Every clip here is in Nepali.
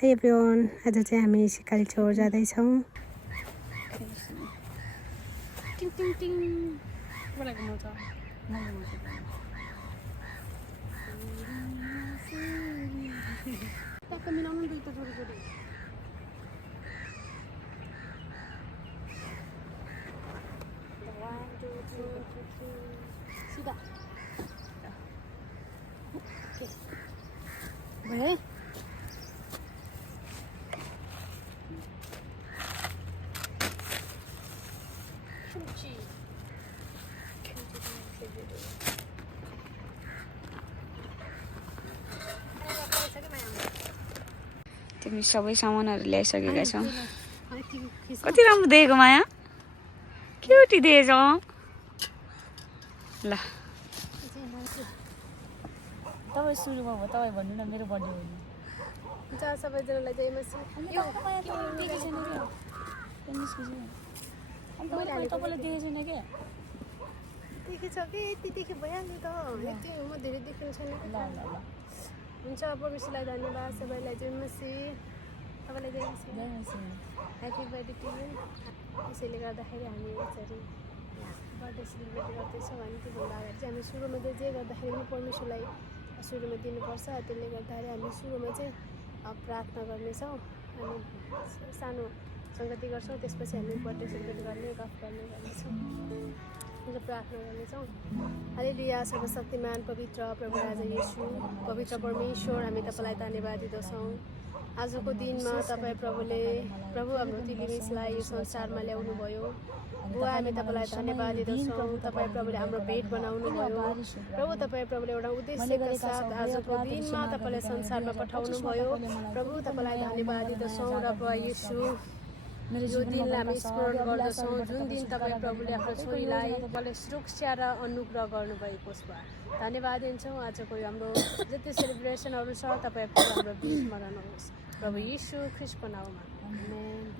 हाई एभ्रिवान, आज चाहिँ हामी सिकाली चौर जाँदैछौँ। टिङ टिङ टिङ मलाई घुमाउँछ ट्याक्क मिलाउनु दुई त छोरी छोरी सिधा भए तिमी सबै सामानहरू ल्याइसकेका छौ। कति राम्रो देखेको माया, क्युटी दिएछ। ल तपाईँ सुरुमा भयो, तपाईँ भन्नु न मेरो बर्थडे हो नि। हुन्छ सबैजनालाई जय मसी। तपाईँलाई देखेको छैन क्या। देखेछ कि यति भइहाल्यो त, यति म धेरै देखेको छैन। ल ल ल हुन्छ परमेश्वरलाई धन्यवाद, सबैलाई जय मसी, सबैलाई जय मसी, जय Masih. Happy birthday to you. त्यसैले गर्दाखेरि हामी यसरी बर्थडे सेलिब्रेट गर्दैछौँ। अनि त्योभन्दा अगाडि चाहिँ हामी सुरुमा चाहिँ जे गर्दाखेरि पनि परमेश्वरलाई सुरुमा दिनुपर्छ। त्यसले गर्दाखेरि हामी सुरुमा चाहिँ प्रार्थना गर्नेछौँ, अनि सानो सङ्गति गर्छौँ। त्यसपछि हामी बर्थडे सेलिब्रेट गर्ने गफ गर्नेछौँ, प्रार्थना गर्नेछौँ। हालेलुया। सर्वशक्तिमान पवित्र प्रभु राजा येशू, पवित्र परमेश्वर, हामी तपाईँलाई धन्यवाद दिँदछौँ। आजको दिनमा तपाईँ प्रभु हाम्रो तिलिमिसलाई यो संसारमा ल्याउनु भयो। बुवा, हामी तपाईँलाई धन्यवाद दिँदछौँ। तपाईँ प्रभुले हाम्रो भेट बनाउनु भयो। प्रभु तपाईँ प्रभुले एउटा उद्देश्यका साथ आजको दिनमा तपाईँले संसारमा पठाउनु भयो। प्रभु तपाईँलाई धन्यवाद दिँदछौँ। र प्रभु येशू, यो दिनलाई हामी स्मरण गर्दछौँ, जुन दिन तपाईँ प्रभुले आफ्नो छोरीलाई तपाईँले सुरक्षा र अनुग्रह गर्नुभएको छ। धन्यवाद दिन्छौँ। आजको हाम्रो जति सेलिब्रेसनहरू छ तपाईँ प्रभु हाम्रो बिचमा रहनुहोस्, प्रभु येशू ख्रिस्टको नाउँमा, आमेन।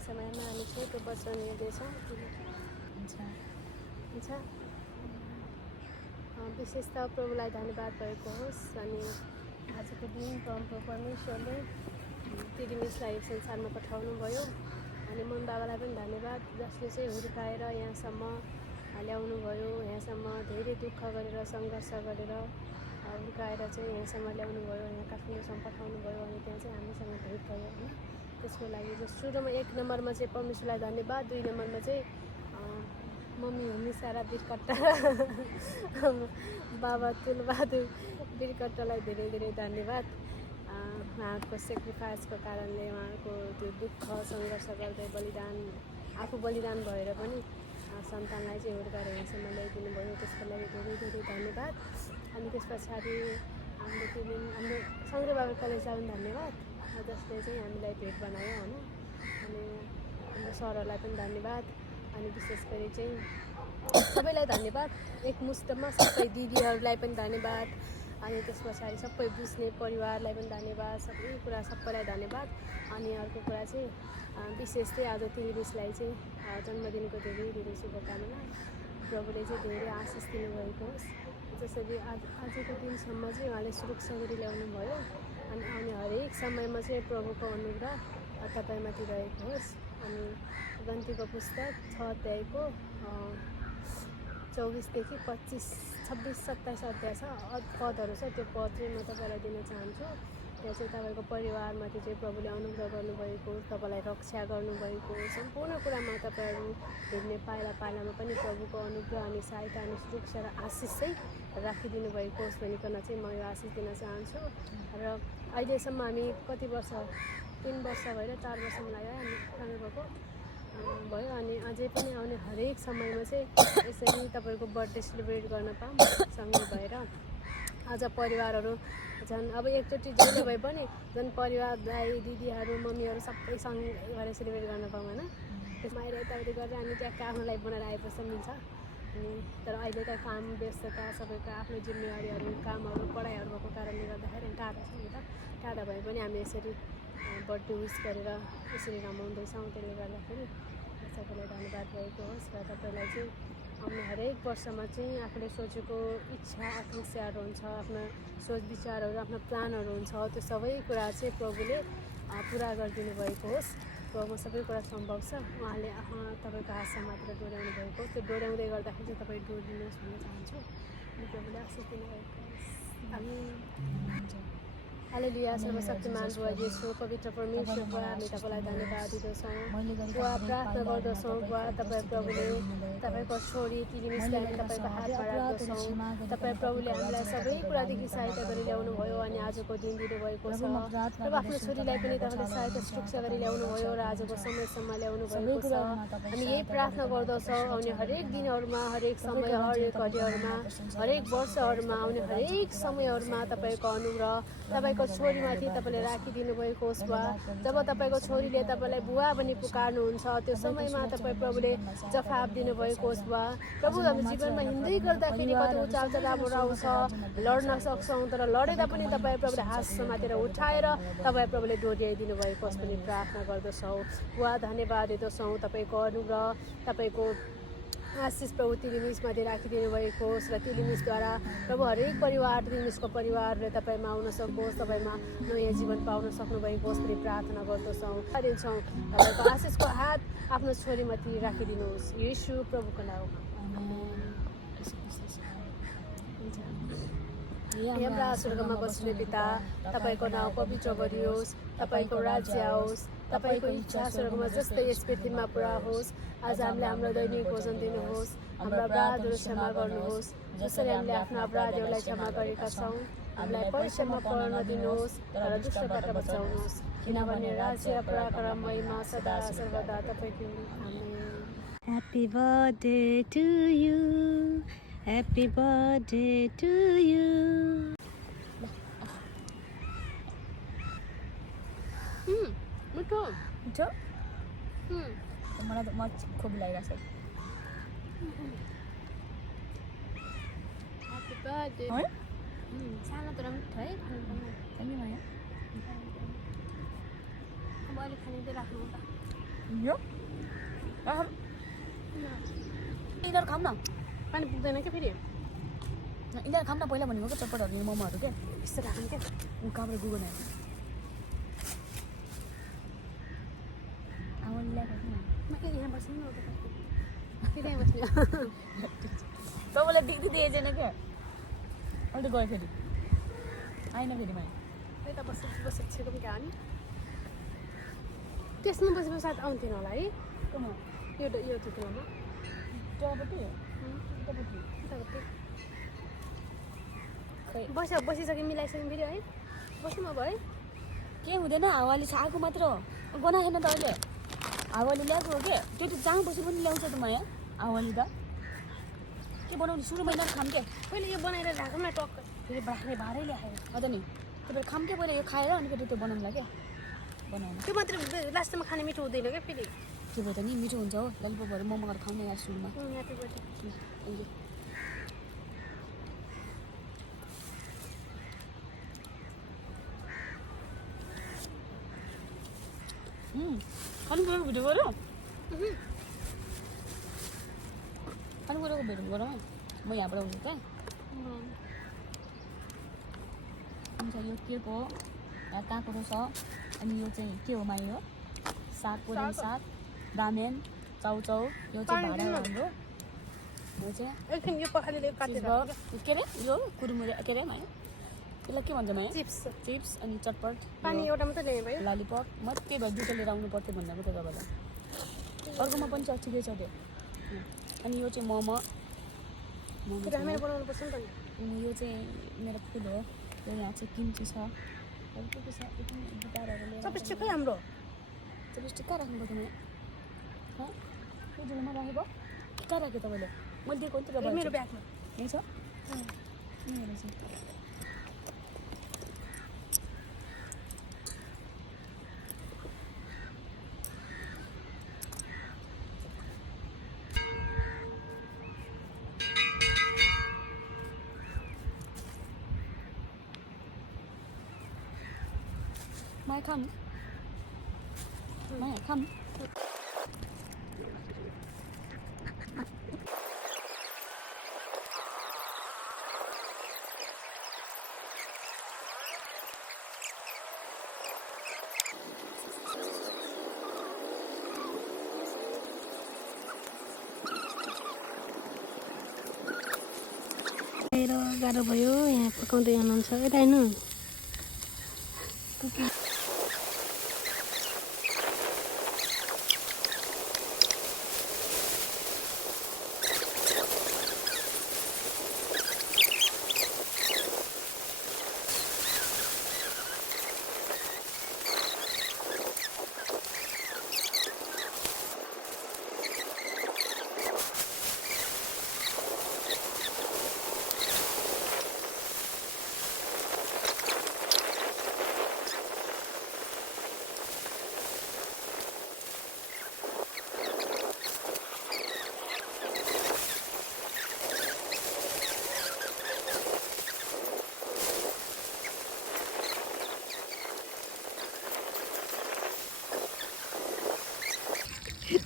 समयमा हामी छोटो वचन हेर्दैछौँ। हुन्छ, विशेषतः प्रभुलाई धन्यवाद भएको होस्। अनि आजको दिन परमेश्वरले तिलिमिसलाई यो संसारमा पठाउनु भयो। अनि मन बाबालाई पनि धन्यवाद, जसले चाहिँ हुर्काएर यहाँसम्म ल्याउनु भयो। यहाँसम्म धेरै दुःख गरेर सङ्घर्ष गरेर हुर्काएर चाहिँ यहाँसम्म ल्याउनु भयो, यहाँ काठमाडौँसम्म पठाउनु भयो। अनि त्यहाँ चाहिँ हामीसँग भेट भयो होइन। त्यसको लागि चाहिँ सुरुमा 1 नम्बरमा चाहिँ परमेश्वरलाई धन्यवाद, 2 नम्बरमा चाहिँ मम्मी हुमी सारा बिरकट्टा बाबा तुलबहादुर बिरकट्टालाई धेरै धेरै धन्यवाद। उहाँहरूको सेक्रिफाइसको कारणले उहाँहरूको त्यो दुःख सङ्घर्ष गर्दै बलिदान आफू बलिदान भएर पनि सन्तानलाई चाहिँ हुर्काएर यहाँसम्म ल्याइदिनु भयो त्यसको लागि धेरै धेरै धन्यवाद। अनि त्यस पछाडि हाम्रो हाम्रो सङ्ग्रे बाबा कलेजलाई पनि धन्यवाद जसले चाहिँ हामीलाई भेट बनायो होइन। अनि हाम्रो सरहरूलाई पनि धन्यवाद। अनि विशेष गरी चाहिँ सबैलाई धन्यवाद, एकमुष्टमा सबै दिदीहरूलाई पनि धन्यवाद। अनि त्यस पछाडि सबै बुझ्ने परिवारलाई पनि धन्यवाद, सबै कुरा सबैलाई धन्यवाद। अनि अर्को कुरा चाहिँ विशेष चाहिँ आज तिलीमिसलाई चाहिँ जन्मदिनको धेरै धेरै शुभकामना। प्रभुले चाहिँ धेरै आशिष दिनुभएको होस्। जसरी आजको दिनसम्म चाहिँ उहाँले सुरक्षा गरी ल्याउनु भयो। अनि आउने हरेक समयमा चाहिँ प्रभुको अनुग्रह तपाईँमाथि रहेको होस्। अनि गन्तीको पुस्तक 6 अध्यायको 24देखि 25, 26, 27 अध्याय छ पदहरू छ। त्यो पद चाहिँ म तपाईँलाई दिन चाहन्छु। त्यहाँ चाहिँ तपाईँको परिवारमाथि चाहिँ प्रभुले अनुग्रह गर्नुभएको, तपाईँलाई रक्षा गर्नुभएको, सम्पूर्ण कुरामा तपाईँहरू हिँड्ने पाइला पाइलामा पनि प्रभुको अनुग्रह अनि सहायता अनि सुरक्षा र आशिष चाहिँ राखिदिनु भएको होस् भनिकन चाहिँ म यो आशिष दिन चाहन्छु। र अहिलेसम्म हामी कति वर्ष 3 वर्ष भएर 4 वर्ष लाग्यो हामी जानुभएको भयो। अनि अझै पनि आउने हरेक समयमा चाहिँ यसरी तपाईँको बर्थडे सेलिब्रेट गर्न पाऊँ सँगै भएर। आज परिवारहरू झन् अब एकचोटि जहिले भए पनि झन् परिवार दाइ दिदीहरू मम्मीहरू सबै सँगै भएर सेलिब्रेट गर्न पाऊँ होइन। त्यसमा अहिले यताउति गरेर हामी ट्याक्क आफ्नो लाइफ बनाएर आएपछि मिल्छ। अनि तर अहिले त काम व्यस्तता सबैको आफ्नो जिम्मेवारीहरू कामहरू पढाइहरू भएको कारणले गर्दाखेरि टाढा छ नि त। टाढा भए पनि हामी यसरी बर्थडे विस गरेर यसरी रमाउँदैछौँ। त्यसले गर्दाखेरि सबैलाई धन्यवाद भएको होस्। र तपाईँलाई चाहिँ आउने हरेक वर्षमा चाहिँ आफूले सोचेको इच्छा आकाङ्क्षाहरू हुन्छ, आफ्ना सोच विचारहरू, आफ्ना प्लानहरू हुन्छ, त्यो सबै कुरा चाहिँ प्रभुले पुरा गरिदिनु भएको होस्। प्रभुमा सबै कुरा सम्भव छ। उहाँले तपाईँको हातमा मात्र डोर्याउनु भएको, त्यो डोर्याउँदै गर्दाखेरि चाहिँ तपाईँ डोरिनुहोस् भन्न चाहन्छु। अनि प्रभुले आशिष दिनुभएको होस्। हामी हालेलुया। सर्वशक्तिमान बुवा येशू पवित्र परमेश्वर बुवा, हामी तपाईँलाई धन्यवाद दिँदछौँ बुवा, प्रार्थना गर्दछौँ बुवा। तपाईँ प्रभुले तपाईँको छोरी तिलीमिसलाई हामी तपाईँको हातमा राख्दछौँ। तपाईँ प्रभुले हामीलाई सबै कुरादेखि सहायता गरी ल्याउनु भयो अनि आजको दिन दिनुभएको छ। र आफ्नो छोरीलाई पनि तपाईँले सहायता सुरक्षा गरी ल्याउनु भयो र आजको समयसम्म ल्याउनु भएको छ। हामी यही प्रार्थना गर्दछौँ आउने हरेक दिनहरूमा, हरेक समय, हरेक घडीहरूमा, हरेक वर्षहरूमा, आउने हरेक समयहरूमा तपाईँको अनुग्रह तपाईँको छोरीमाथि तपाईँले राखिदिनु भएको होस् बुवा। जब तपाईँको छोरीले तपाईँलाई बुवा भनी पुकार्नुहुन्छ त्यो समयमा तपाईँ प्रभुले जवाफ दिनुभएको होस् बुवा। प्रभु हाम्रो जीवनमा हिँड्दै गर्दाखेरि कति उचाल चढावहरू आउँछ, लड्न सक्छौँ, तर लडेर पनि तपाईँ प्रभुले हात समातेर उठाएर तपाईँ प्रभुले डोर्याइदिनु भएको होस् भनी प्रार्थना गर्दछौँ बुवा। धन्यवाद दिँदछौँ तपाईँको अनुग्रह, तपाईँको आशिष प्रभु तिलीमिसमाथि राखिदिनु भएको होस्। र तिलीमिसद्वारा प्रभु हरेक परिवार तिलीमिसको परिवारले तपाईँमा आउन सकोस्, तपाईँमा नयाँ जीवन पाउन सक्नुभएको होस् भनी प्रार्थना गर्दछौँ। दिन्छौँ तपाईँको आशिषको हात आफ्नो छोरीमाथि राखिदिनुहोस् येशू प्रभुको नाउँमा। हाम्रा स्वर्गमा बस्ने पिता, तपाईँको नाउँ पवित्र गरियोस्, तपाईँको राज्य आओस्, तपाईँको इच्छा स्वर्गमा जस्तै यस पृथ्वीमा पुरा होस्। आज हामीले हाम्रो दैनिक भोजन दिनुहोस्, हाम्रा अपराधहरू क्षमा गर्नुहोस् जसरी हामीले आफ्नो अपराधहरूलाई क्षमा गरेका छौँ। हामीलाई परीक्षामा पर्न नदिनुहोस् तर दुष्टबाट बचाउनुहोस्, किनभने राज्य, पराक्रम र महिमा सदा सर्वदा तपाईँकै हुन्। आमेन। Happy birthday to you. Happy birthday to you. मिठो मिठो मलाई त खोकी लागिरहेको छ। Happy birthday. सानो तर मिठो है। थ्याङ्क यू माया। अब अलिक खाने राख्नु त यो यिनीहरू खाऊँ न। पानी पुग्दैन क्या फेरि। यिनीहरू खाऊँ न पहिला भनेको क्या चटपटहरू मोमोहरू क्या यस्तो राख्नु क्या। कहाँबाट गुगल आयो आमाले ल्याएको म यहाँ बस्नु न फेरि यहाँ बस्ने तपाईँलाई डिग्री दिएछेन क्या। अहिले गयो फेरि आएन फेरि माया। त्यही त बसेको पनि कहाँ नि त्यसमा बसेपछि साथ आउँथेन होला है। यो चित्रमा बसिसक्यो मिलाइसक्यौँ फेरि है। बस्नु भयो है। के हुँदैन हावाले आएको मात्र गना हेर्न त अहिले हावाले ल्याएको हो के त्यो त जहाँ बसी पनि ल्याउँछ त माया हावाले त के बनाउने सुरु महिनामा खाम के पहिले यो बनाएर राखौँ न टक्क फेरि बाख्रे भारै ल्याएर अझ नि तपाईँ खाम के पहिला यो खाएर अनि फेरि त्यो बनाउनुलाई क्या बनाउनु त्यो मात्र लास्टमा खाने मिठो हुँदैन क्या फेरि के भयो त नि मिठो हुन्छ हो ललिपपहरू मोमो गरेर खाउने यार सुरुमा ह्याप्पी बर्थडे थ्याङ्क यू खानेकुराको भिडियो गरौँ खानेकुराको भिडियो गरौँ है म यहाँबाट हुन्छु त हुन्छ यो केक हो यहाँ काँक्रो छ अनि यो चाहिँ के हो माइ हो साग कोरेल साग रामेन चाउचाउ यो चाहिँ भाडा हाम्रो यो चाहिँ एकछिन यो पखालीले काटेर के अरे यो कुरमुरे के अरे माया त्यसलाई के भन्छ माया चिप्स चिप्स अनि चटपट पानी एउटा मात्रै ल्याए भयो ललिपप म त्यही भएर दुइटा लिएर आउनु पर्थ्यो भन्दाको त्यो तपाईँलाई अर्कोमा पनि छ ठिकै छ त्यो अनि यो चाहिँ मोमो रामेन बनाउनु पर्छ नि त अनि यो चाहिँ मेरो फुल हो यो यहाँ चाहिँ किम्ची छ अरू के के छ गिटारहरू लिएर सबै खै हाम्रो चेपस्टिक कहाँ राख्नुपर्छ मलाई बुझ्नुमा राखेको कहाँ राख्यो तपाईँले मैले दिएको नि त मेरो ब्यागमा यहीँ छ यहीँ छ Mai come. Mai come. गाह्रो भयो यहाँ पकाउँदै हुनुहुन्छ यता हेर्नु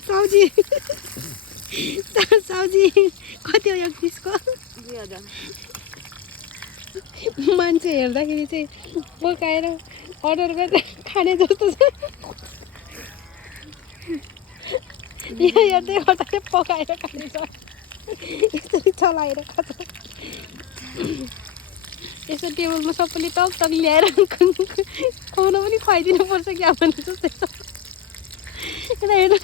साउजी साउजी कति हो यो फिसको 2000 मान्छे हेर्दाखेरि चाहिँ पकाएर अर्डर गरेर खाने जस्तो छ यहाँ हेर्दै गर्दा पकाएर खाने छ यसरी चलाएर खान्छ यसो टेबलमा सबैले टक टक ल्याएर खुवाउन पनि खुवाइदिनु पर्छ क्या भन्ने जस्तै छ यता हेर्नु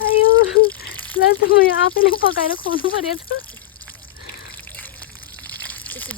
आयो लास्ट म आफैले पकाएर खुवाउनु पर्यो त त्यस्तो